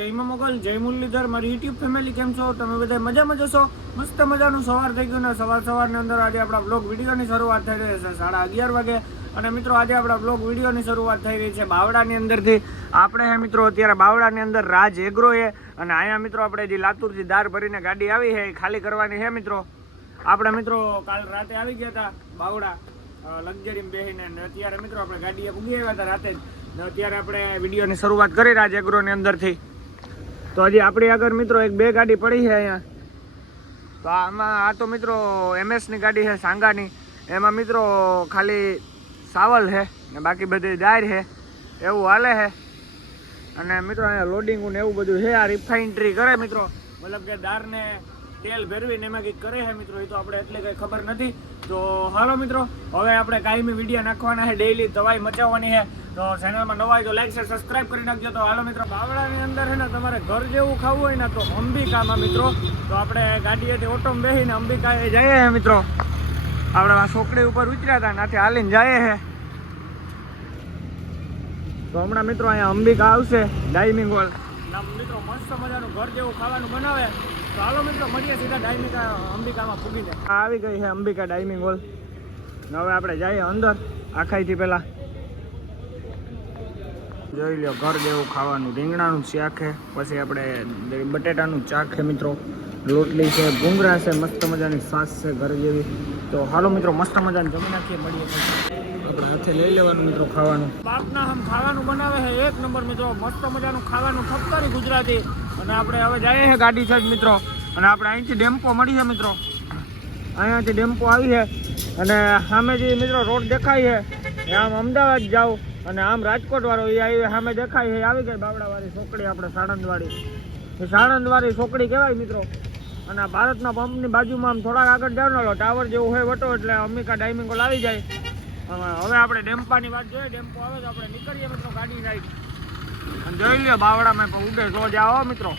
જય મોગલ, જય મુરલીધર. મારી યુટ્યુબ ફેમિલી કેમ છો? તમે બધા મજામાં જશો મસ્ત મજાનું સવાર થઈ ગયું ને સવાર સવારની અંદર આજે આપણા બ્લોગ વિડીયોની શરૂઆત થઈ રહી છે સાડા અગિયાર વાગે. અને મિત્રો, આજે આપણા બ્લોગ વિડીયોની શરૂઆત થઈ રહી છે બાવડાની અંદરથી. આપણે હે મિત્રો, અત્યારે બાવડાની અંદર રાજ એગ્રો છે અને અહીંયા મિત્રો આપણે જે લાતુરથી દાર ભરીને ગાડી આવી છે એ ખાલી કરવાની છે મિત્રો. આપણે મિત્રો, કાલ રાતે આવી ગયા હતા બાવડા લક્ઝરીમાં બેસીને અને અત્યારે મિત્રો આપણે ગાડીએ ઉગી આવ્યા હતા રાતે અત્યારે આપણે વિડીયોની શરૂઆત કરી રાજ એગ્રોની અંદરથી. તો હજી આપણી આગળ મિત્રો એક બે ગાડી પડી છે અહીંયા. તો આમાં આ તો મિત્રો એમએસની ગાડી છે, સાંગાની. એમાં મિત્રો ખાલી સાવલ છે ને બાકી બધી દાર છે. એવું હાલે છે. અને મિત્રો અહીંયા લોડિંગ ને એવું બધું છે, આ રિફાઇન્ટ્રી કરે મિત્રો. મતલબ કે દારને તેલ ભેરવીને એમાં કંઈક કરે છે મિત્રો, એ તો આપણે એટલે કંઈ ખબર નથી. તો હાલો મિત્રો, હવે આપણે કાયમી વીડિયો નાખવાના છે. ડેઈલી દવાઈ મચાવવાની છે. તો ચેનલમાં નવા તો લાઈક શેર સબસ્ક્રાઇબ કરી નાખજો. તો હાલો મિત્રો બાવળાની અંદર છે ને તમારે ઘર જેવું ખાવું હોય ને તો અંબિકામાં મિત્રો તો આપણે ગાડીએથી ઓટોમાં બેસીને અંબિકાએ જઈએ હે મિત્રો. આપણે આ ઉપર ઉતર્યા હતા નાથી હાલીને જઈએ છે તો હમણાં મિત્રો અહીંયા અંબિકા આવશે ડાઇનિંગ હોલ મિત્રો મસ્ત મજાનું ઘર જેવું ખાવાનું બનાવે. તો હાલો મિત્રો મળીએ સીધા ડાઇમિકા અંબિકામાં પૂગીને આવી ગઈ છે અંબિકા ડાઇનિંગ હોલ હવે આપણે જઈએ અંદર આખાઈથી પહેલા. જોઈ લો ઘર જેવું ખાવાનું. રીંગણાનું છે. પછી આપણે બટેટાનું ચાખે મિત્રો, રોટલી છે ભૂંગરા છે, મસ્ત મજાની સાસ છે ઘર જેવી. તો હાલો મિત્રો, મસ્ત મજાની જમી નાખીએ, મળીએ આપણે હાથે લઈ લેવાનું મિત્રો ખાવાનું. બાપના હમ ખાવાનું બનાવે છે. એક નંબર મિત્રો, મસ્ત મજાનું ખાવાનું ફક્તરી ગુજરાતી. અને આપણે હવે જઈએ છે ગાડી છે મિત્રો. અને આપણે અહીંથી ડેમ્પો મળી છે મિત્રો. અહીંયાથી ડેમ્પો આવી છે. અને સામે જે મિત્રો રોડ દેખાય છે. આમ અમદાવાદ જાઓ અને આમ રાજકોટ વાળો એ આવી સામે દેખાય છે, આવી ગઈ બાવડા વાળી ચોકડી આપણે સાણંદ વાળી એ સાણંદ વાળી ચોકડી કહેવાય મિત્રો. અને ભારતના પંપની બાજુમાં આમ થોડાક આગળ ને ટાવર જેવું હોય વટો એટલે અમિકા ડાયમિંગ લાવી જાય. હવે આપણે ડેમ્પાની વાત જોઈએ, ડેમ્પો આવે તો આપણે નીકળીએ મિત્રો ગાડી રાઈડ અને જોઈ લ્યો બાવડામાં ઉડે જો આવો મિત્રો.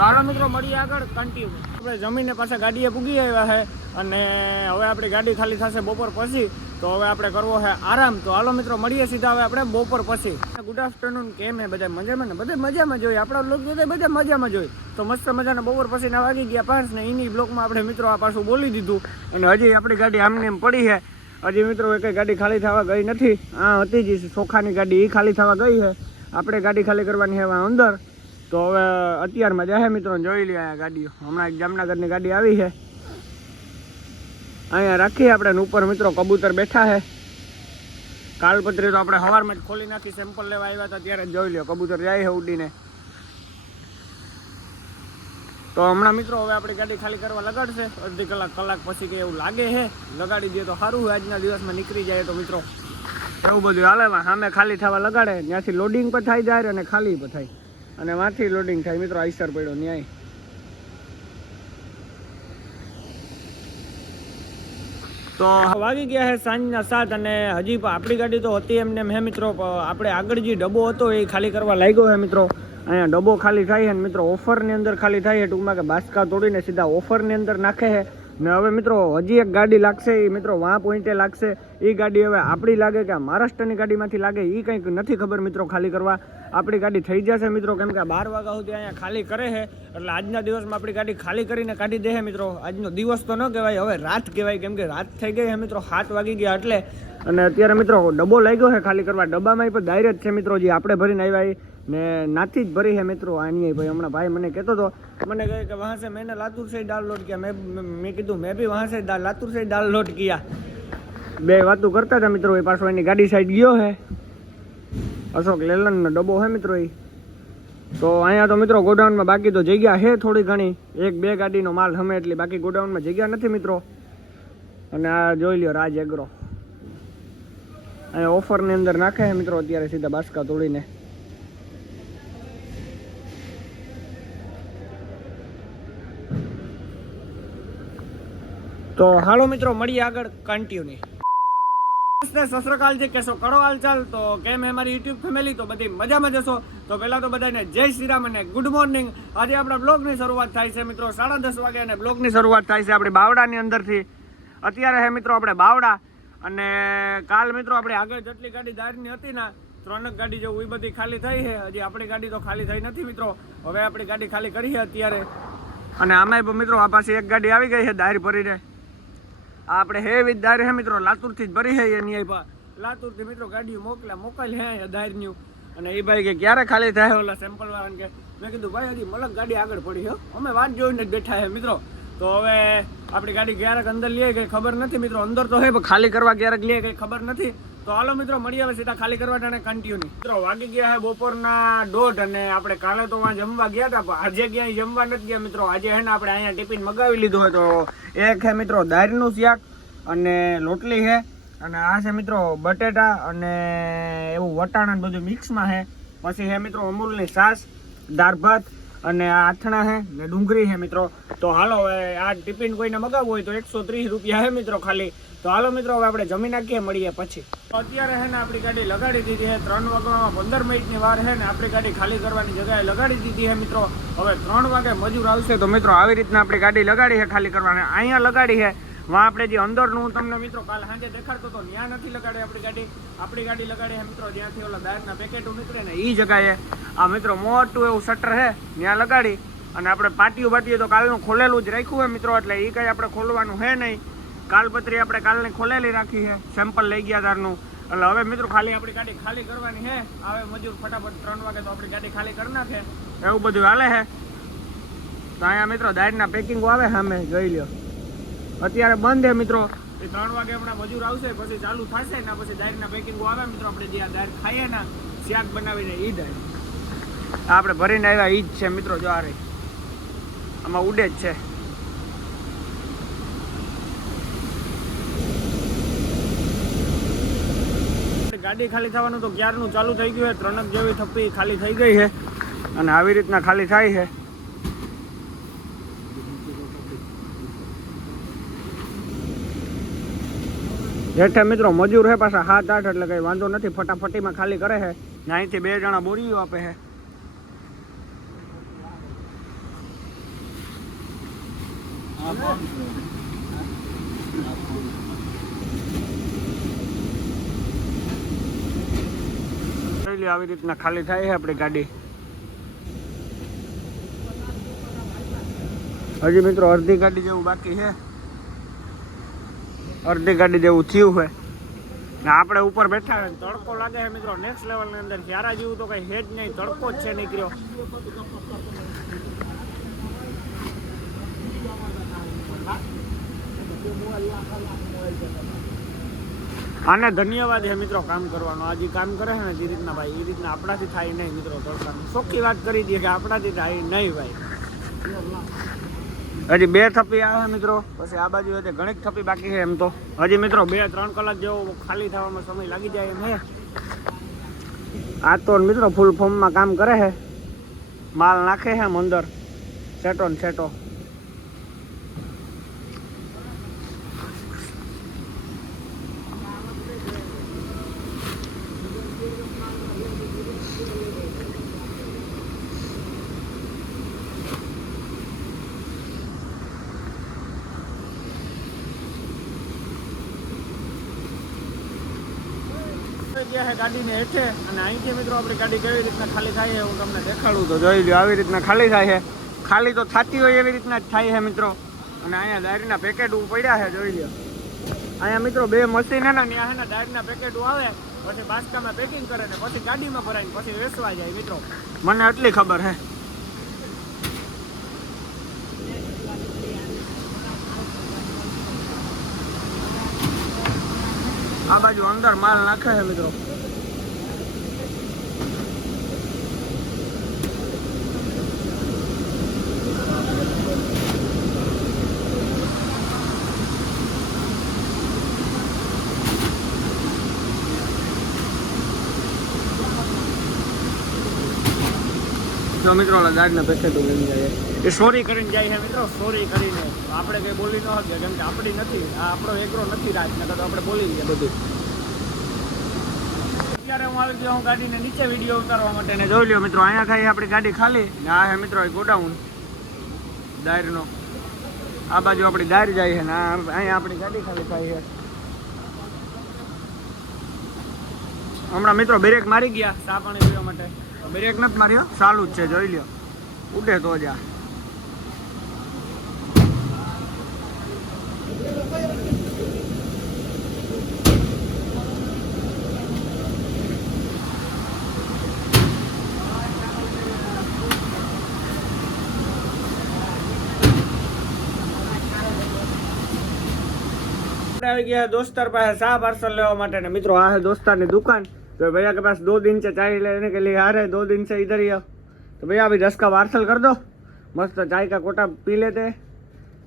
ચાલો મિત્રો, મળીએ આગળ કન્ટિન્યુ આપણે જમીનને પાછા ગાડીએ પૂગી આવ્યા છે અને હવે આપણી ગાડી ખાલી થશે બપોર પછી. તો હવે આપણે કરવો છે આરામ. તો હાલો મિત્રો, મળીએ સીધા હવે આપણે બપોર પછી. ગુડ આફ્ટરનૂન કેમ હે બધા? મજામાં ને? બધા મજામાં જોઈએ આપણા બ્લોગ જોતા બધા મજામાં જોઈએ તો મસ્ત મજાના બપોર પછી ના વાગી ગયા પાંચ ને એની બ્લોગમાં આપણે મિત્રો આ પાછું બોલી દીધું. અને હજી આપણી ગાડી આમને એમ પડી છે હજી મિત્રો એક ગાડી ખાલી થવા ગઈ નથી. આ હતી જ ચોખાની ગાડી એ ખાલી થવા ગઈ છે આપણે ગાડી ખાલી કરવાની છે અંદર. તો હવે અત્યારમાં જાય મિત્રો, જોઈ લે આ ગાડીઓ. હમણાં એક જામનગરની ગાડી આવી છે. અહીંયા રાખીએ આપણે ઉપર મિત્રો કબૂતર બેઠા છે. કાલપત્રી તો આપણે સવારમાં જ ખોલી નાખી સેમ્પલ લેવા આવ્યા હતા, ત્યારે જોઈ લ્યો, કબૂતર જાય છે ઉડીને. તો હમણાં મિત્રો હવે આપણી ગાડી ખાલી કરવા લગાડશે. અડધી કલાક કલાક પછી કે એવું લાગે છે. લગાડી દઈએ તો સારું આજના દિવસમાં નીકળી જાય તો મિત્રો. એવું બધું હાલે સામે ખાલી થવા લગાડે, ત્યાંથી લોડિંગ પણ થાય જાય અને ખાલી પણ થાય અને વાંથી લોડિંગ થાય. મિત્રો, આઈસર પડ્યો, ન્યાય. તો વાગી ગયા છે સાંજના સાત અને હજી આપણી ગાડી તો હતી એમને હે, મિત્રો. આપણે આગળ જે ડબ્બો હતો એ ખાલી કરવા લાગ્યો છે મિત્રો. અહીંયા ડબ્બો ખાલી થાય છે મિત્રો. ઓફરની અંદર ખાલી થાય છે ટૂંકમાં કે બાસકા તોડીને સીધા ઓફરની અંદર નાખે છે ને હવે મિત્રો, હજી એક ગાડી લાગશે એ મિત્રો વાં પોઈન્ટે લાગશે. એ ગાડી હવે આપણી લાગે કે મહારાષ્ટ્રની ગાડીમાંથી લાગે એ કંઈક નથી ખબર મિત્રો ખાલી કરવા. આપણી ગાડી થઈ જશે મિત્રો, કેમ કે બાર વાગ્યા સુધી અહીંયા ખાલી કરે છે. એટલે આજના દિવસમાં આપણી ગાડી ખાલી કરીને કાઢી દે મિત્રો. આજનો દિવસ તો ન કહેવાય, હવે રાત કહેવાય, કેમ કે રાત થઈ ગઈ છે મિત્રો, સાત વાગી ગયા એટલે. અને અત્યારે મિત્રો ડબ્બો લાગ્યો છે ખાલી કરવા. ડબ્બામાં પણ ડાયરેક્ટ છે મિત્રો, જે આપણે ભરીને આવ્યા મેં નાથી જ ભરી છે મિત્રો આની ભાઈ. હમણાં ભાઈ મને કહેતો હતો, મને કહે કે વહાં મેં લાતુર સે ડાઉનલોડ કિયા મેં મેં કીધું, મેં બી વહાં સે લાતુર સાઈડ સે લોટ કિયા બે વાતો કરતા હતા મિત્રો, એ પાછો એની ગાડી સાઈડ ગયો હે અશોક લેલનનો ડબ્બો હે મિત્રો એ. તો અહીંયા તો મિત્રો ગોડાઉનમાં બાકી તો જગ્યા છે થોડી ઘણી. એક બે ગાડીનો માલ હમે એટલી બાકી ગોડાઉનમાં જગ્યા નથી મિત્રો. અને આ જોઈ લ્યો રાજ એગ્રો અહીંયા ઓફરની અંદર નાખે છે મિત્રો, અત્યારે સીધા બાસકા તોડીને. તો હાલો મિત્રો, મળીએ આગળ કન્ટિન્યુ નમસ્તે સસરકાલજી કેશો, કરો હાલચાલ? તો કેમ હે મારી યુટ્યુબ ફેમિલી તો બધી મજામાં જશો તો પહેલા તો બધાને જય શ્રી રામ અને ગુડ મોર્નિંગ આજે આપણા બ્લોગની શરૂઆત થાય છે મિત્રો સાડા દસ વાગે અને બ્લોગની શરૂઆત થાય છે આપણી બાવડાની અંદરથી. અત્યારે હે મિત્રો આપણે બાવડા અને કાલ મિત્રો આપણે આગળ જેટલી ગાડી દારની હતી ને, ત્રણક ગાડી જેવું એ બધી ખાલી થઈ છે. હજી આપણી ગાડી તો ખાલી થઈ નથી મિત્રો. હવે આપણી ગાડી ખાલી કરી છે અત્યારે. અને આમાંય મિત્રો આ પાસે એક ગાડી આવી ગઈ છે દારી ભરીને. આપણે હે વિદ્યાર હે મિત્રો, લાતુરથી જ ભરી છે એની પા. લાતુરથી મિત્રો ગાડીઓ મોકલ્યા મોકલ હે અધારન્યું અને એ ભાઈ કે, ક્યારે ખાલી થાય? ઓલા સેમ્પલ વાળાને કે, મેં કીધું, ભાઈ, હજી મલક ગાડી આગળ પડી છે અમે વાત જોઈને જ બેઠા છે મિત્રો. તો હવે આપણી ગાડી ક્યારેક અંદર લઈએ કંઈ ખબર નથી મિત્રો, અંદર તો હે પણ ખાલી કરવા ક્યારેક લઈએ કંઈ ખબર નથી. તો હાલો મિત્રો મળી આવે સીધા ખાલી કરવા ટાણે કન્ટિન્યુ મિત્રો, વાગી ગયા છે બપોરના દોઢ અને આપણે કાલે તો વાં જમવા ગયા હતા, પણ આજે ક્યાંય જમવા નથી ગયા મિત્રો. આજે હે ને આપણે અહીંયા ટિફિન મગાવી લીધું હોય તો એક છે મિત્રો, દાળનું શાક અને લોટલી છે અને આ છે મિત્રો, બટેટા અને એવું વટાણા બધું મિક્સમાં છે પછી છે મિત્રો, અમૂલની છાશ, દાળ ભાત અને આ આથણા હે ને ડુંગળી હે મિત્રો. તો હાલો હવે આ ટિફિન કોઈને મગાવવું હોય તો એકસો ત્રીસ રૂપિયા હે મિત્રો ખાલી. તો હાલો મિત્રો, હવે આપણે જમી નાખીએ, મળીએ પછી. અત્યારે છે ને આપણી ગાડી લગાડી દીધી હે. ત્રણ વાગવામાં પંદર મિનિટની વાર હે ને આપણી ગાડી ખાલી કરવાની જગ્યાએ લગાડી દીધી હે મિત્રો. હવે ત્રણ વાગે મજૂર આવશે તો મિત્રો આવી રીતના આપણી ગાડી લગાડી છે ખાલી કરવાની. અહીંયા લગાડી છે વાં આપણે જે અંદરનું, હું તમને મિત્રો કાલ સાંજે દેખાડતો હતો ત્યાં નથી લગાડી આપણી ગાડી. આપણી ગાડી લગાડી મિત્રો, જ્યાંથી ઓલા દાળના પેકેટો નીકળે ને એ જગાએ. આ મિત્રો મોટું એવું શટર છે ત્યાં લગાડી. અને આપણે પાટીઓ બાટીઓ તો કાલનું ખોલેલું જ રાખ્યું હોય મિત્રો, એટલે એ કંઈ આપણે ખોલવાનું છે નહીં. કાલપત્રી આપણે કાલની ખોલેલી રાખી છે સેમ્પલ લઈ ગયા તારનું એટલે હવે મિત્રો ખાલી આપણી ગાડી ખાલી કરવાની છે. હવે મજૂર ફટાફટ ત્રણ વાગે તો આપણી ગાડી ખાલી કરી નાખે. એવું બધું હાલે છે. તો અહીંયા મિત્રો દાળના પેકિંગો આવે સામે, જોઈ લ્યો. અત્યારે બંધ છે મિત્રો. એ ત્રણ વાગે હમણાં મજૂર આવશે પછી ચાલુ થશે ને પછી દાયરના પેકિંગો આવે મિત્રો આપણે જે આ દાયર ખાઈએ ને શાક બનાવીને એ દાયર આપણે ભરીને આવ્યા એ જ છે મિત્રો જો આ રે આમાં ઉડે જ છે. ગાડી ખાલી થવાનું તો ક્યારનું ચાલુ થઈ ગયું છે ત્રણક જેવી થપ્પી ખાલી થઈ ગઈ છે અને આવી રીતના ખાલી થાય છે જેઠે મિત્રો, મજૂર છે પાછા હાથ આઠ, એટલે કઈ વાંધો નથી. ફટાફટીમાં ખાલી કરે છે અહીંથી બે જણા બોરીઓ આપે છે આવી રીતના ખાલી થાય છે આપણી ગાડી. હજી મિત્રો, અડધી ગાડી જેવું બાકી છે અડધી ગાડી જેવું થયું હોય. ને આપણે ઉપર બેઠા હોય તડકો લાગે છે મિત્રો. નેક્સ્ટ લેવલની અંદર જ્યારે જેવું તો કઈ હેજ નહીં. તડકો જ છે નીકળ્યો. આને ધન્યવાદ છે મિત્રો કામ કરવાનો. આજે કામ કરે છે ને જે રીતના ભાઈ, એ રીતના આપણાથી થાય નહીં મિત્રો તડકાનું. ચોખ્ખી વાત કરી દઈએ કે આપણાથી થાય નહીં ભાઈ. હજી બે થપ્પી આવે મિત્રો. પછી આ બાજુ હજી ઘણી થપ્પી બાકી છે એમ તો. હજી મિત્રો બે, ત્રણ કલાક જેવો ખાલી થવામાં સમય લાગી જાય એમ હે. આ તો મિત્રો ફૂલ ફોર્મમાં કામ કરે છે. માલ નાખે છે એમ અંદર સેટો ને સેટો. ગાડીને હેઠે. અને અહીંથી મિત્રો આપણી ગાડી કેવી રીતના ખાલી થાય હું તમને દેખાડું તો જોઈ લ્યો, આવી રીતના ખાલી થાય છે. ખાલી તો થતી હોય એવી રીતના જ થાય છે મિત્રો. અને અહીંયા દારીના પેકેટ પડ્યા છે, જોઈ લ્યો. અહીંયા મિત્રો બે મશીન છે ને, ત્યાં છે ને દારીના પેકેટો આવે, પછી બાસ્કામાં પેકિંગ કરે ને પછી ગાડીમાં ભરાય પછી વેચવા જાય મિત્રો. મને એટલી ખબર છે આ બાજુ માલ નાખે છે મિત્રો. જો મિત્રો ગાડના પેકેટો લઈને જાય એ સોરી કરીને જાય છે મિત્રો સોરી કરીને. આપણે કઈ બોલી ન શકીએ, કેમ કે આપણી નથી, આ આપણો એકરો નથી રાજ, નકર તો આપણે બોલી લઈએ બધું. અત્યારે હું આવી ગયો, હું ગાડીને નીચે વીડિયો ઉતારવા માટે ને જોઈ લ્યો મિત્રો. અહીંયા ખાઈ આપણી ગાડી ખાલી ને આ હે મિત્રો ગોડાઉન. ડાયરનો આ બાજુ આપણી ડાયર જાય છે ને અહીંયા આપણી ગાડી ખાલી થાય છે. હમણાં મિત્રો બ્રેક મારી ગયા સા પાણી પીવા માટે. બ્રેક નથી માર્યો સારું જ છે, જોઈ લ્યો. ઉડે તો જ્યાં આવી ગયા दोस्तर પાસે चहा पार्सल लेवा માટે ને મિત્રો આ है दोस्तर ની दुकान तो भैया के पास दो दिन से चाय लेने के लिए आ रहे दो दिन से इधर ही हो तो भैया अभी दस का पार्सल कर दो મસ્ત ચાય કા કોટા પી લેતે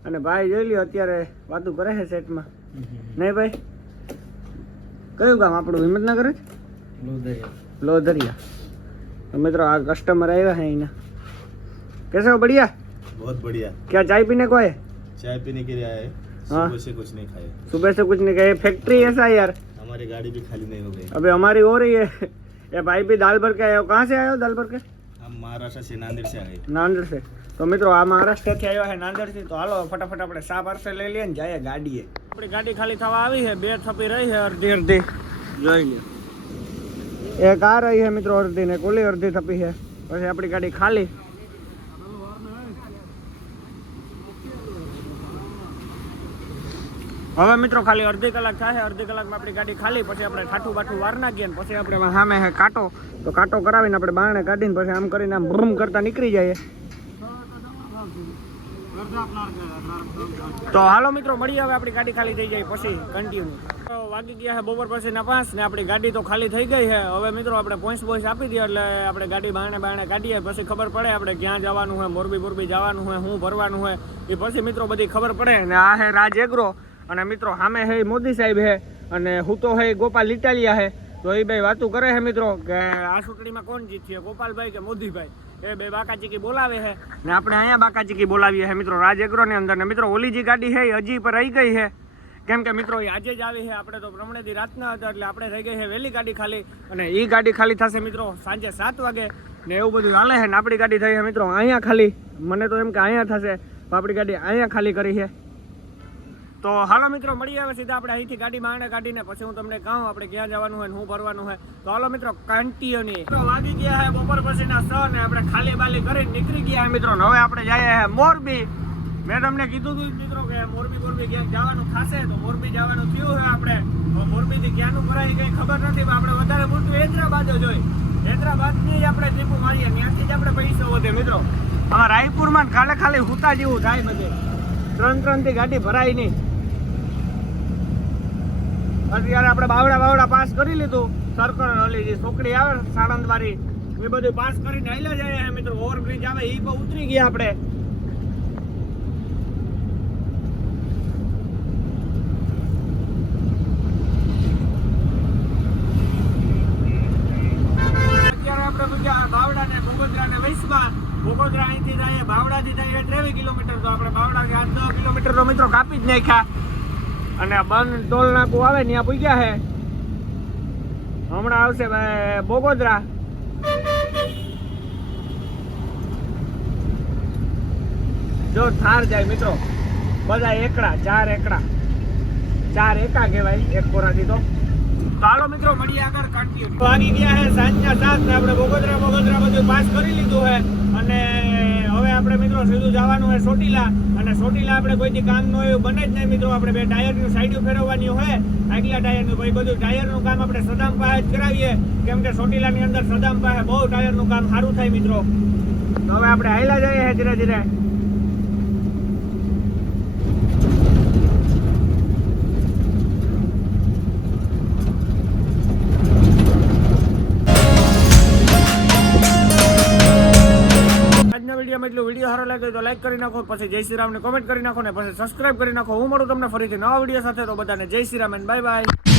અને ભાઈ જોઈ લ્યો અત્યારે વાતું કરે છે સેટમાં નહીં ભાઈ કયું ગામ આપણું હિંમતનગર જ લોધરિયા તો મિત્રો આ કસ્ટમર આવ્યા है અહીંયા कैसे हो बढ़िया बहुत बढ़िया क्या चाय पीने को है चाय पीने के लिए आए हाँ। सुबह से कुछ नहीं खाए सुबह से कुछ नहीं कहे फैक्ट्री ऐसा है यार हमारी गाड़ी भी खाली नहीं हो गई अभी हमारी हो रही है ये भाई भी दाल भर के आए हो कहाँ से आए हो दाल भर के हम महाराष्ट्र से नांदेड़ से आए नांदेड़ से તો મિત્રો આ મહારાષ્ટ્રથી આવ્યો છે નાંદેડથી તો હાલો ફટાફટ આપણે સા પાર્સલ લઈ લઈએ ને જઈએ ગાડીએ આપણી ગાડી ખાલી થવા આવી છે બે થપી રહી છે અડધી અડધી જોઈ લ્યો એક આ રહી છે મિત્રો અડધી ને કોલી અડધી થપી છે પછી આપણી ગાડી ખાલી હવે મિત્રો ખાલી અડધી કલાક થાય, અડધી કલાકમાં આપણી ગાડી ખાલી, પછી આપણે ઠાઠું બાઠું વાર નાખીએ ને પછી આપણે સામે હે કાંટો. તો કાંટો કરાવીને આપણે બારણે કાઢીને પછી આમ કરીને આમ ભ્રમ કરતા નીકળી જઈએ. તો હાલો મિત્રો, મળીએ હવે આપણી ગાડી ખાલી થઈ જાય પછી કન્ટિન્યુ વાગી ગયા છે બપોર પછી ના પાંચ ને આપણી ગાડી તો ખાલી થઈ ગઈ છે. હવે મિત્રો આપણે પોઈન્ટ બોઈસ આપી દઈએ એટલે આપણે ગાડી બારણે બારણે કાઢીએ પછી ખબર પડે આપણે ક્યાં જવાનું હોય મોરબી મોરબી જવાનું હોય શું ભરવાનું હોય એ પછી મિત્રો બધી ખબર પડે ને આ હે રાજ એગ્રો. અને મિત્રો સામે હે મોદી સાહેબ હે અને હું તો હે ગોપાલ ઇટાલિયા હે. તો એ ભાઈ વાતું કરે હે મિત્રો કે આ ચૂંટણીમાં કોણ જીતશે, ગોપાલભાઈ કે મોદીભાઈ? એ બે બાકાચીકી બોલાવે છે ને આપણે અહીંયા બાકાચીકી બોલાવીએ હે મિત્રો રાજ એગ્રોની અંદર. ને મિત્રો ઓલી જે ગાડી હે હજી પર રહી ગઈ હે. કેમ કે મિત્રો એ આજે જ આવી છે આપણે તો પ્રમણેથી રાતના હતા એટલે આપણે થઈ ગઈ છે વહેલી ગાડી ખાલી. અને એ ગાડી ખાલી થશે મિત્રો સાંજે સાત વાગે. ને એવું બધું ચાલે છે ને આપણી ગાડી થઈ છે મિત્રો, અહીંયા ખાલી. મને તો એમ કે અહીંયા થશે. આપણી ગાડી અહીંયા ખાલી કરી છે તો હાલો મિત્રો મળી આવે સીધા આપણે અહીંથી ગાડી માંગણે કાઢીને પછી હું તમને કહું, આપણે ક્યાં જવાનું હોય શું ભરવાનું હોય. તો હાલો મિત્રો કન્ટિન્યુ તો વાગી ગયા હે બપોર પછીના સ ને આપણે ખાલી બાલી કરીને નીકળી ગયા મિત્રો. હવે આપણે જઈએ હે મોરબી. મેં તમને કીધું હતું મિત્રો કે મોરબી મોરબી ક્યાંક જવાનું ખાશે તો મોરબી જવાનું થયું છે આપણે. મોરબીથી ક્યાંનું ભરાય કઈ ખબર નથી, પણ આપણે વધારે પૂરતું હૈદરાબાદ જ હોય. હૈદરાબાદની આપણે ટ્રીપો મારીએ, ત્યાંથી જ આપણે પૈસા વધે મિત્રો. હા રાયપુરમાં ખાલે ખાલી હુતા જેવું થાય બધે. ત્રણ ત્રણથી ગાડી ભરાય નહીં. અત્યારે આપણે બાવડા બાવડા પાસ કરી લીધું. સરકાર ઓલી છોકરી આવે સાણંદ વાળી. એ બધું પાસ કરીને હાલ્યા જાય મિત્રો. ઓવરબ્રિજ આવે એ પણ ઉતરી ગયા આપણે. બાવડા ને બોગોદરા ને વૈસમાં. બોગોદરા અહીંથી જાય, બાવડાથી જાય ત્રેવીસ કિલોમીટર તો આપણે બાવડા દસ કિલોમીટર તો મિત્રો કાપી જ નાખ્યા. અને બંધ ટોલ નાકું આવે ત્યાં પૂગ્યા છે હમણાં આવશે બોગોદરા. જો થાર જાય મિત્રો, બધા એકડા, ચાર એકડા. ચાર એકા કહેવાય, એક કોરાથી તો. હાલો મિત્રો મળી આગળ કન્ટિન્યુ આવી ગયા છે સાંજના સાત ને આપણે બોગોદરા બોગોદરા બધું પાસ કરી લીધું છે અને આપણે મિત્રો સીધું જવાનું હોય સોટીલા અને સોટીલા આપણે કોઈથી કામ ન એવું બને જ નહીં મિત્રો. આપણે બે ટાયરની સાઈડ ફેરવવાની હોય. આગલા ટાયરનું ભાઈ બધું ટાયરનું કામ આપણે સદામ પાસે જ કરાવીએ. કેમ કે સોટીલાની અંદર સદામ પાસે બહુ ટાયરનું કામ સારું થાય મિત્રો. તો હવે આપણે હાઈલા જઈએ ધીરે ધીરે. એટલું વીડિયો સારો લાગે તો લાઈક કરી નાખો, પછી જય શ્રી રામને કોમેન્ટ કરી નાખો ને પછી સબસ્ક્રાઈબ કરી નાખો. હું મળું તમને ફરીથી નવા વીડિયો સાથે, તો બધાને જય શ્રી રામ બાય બાય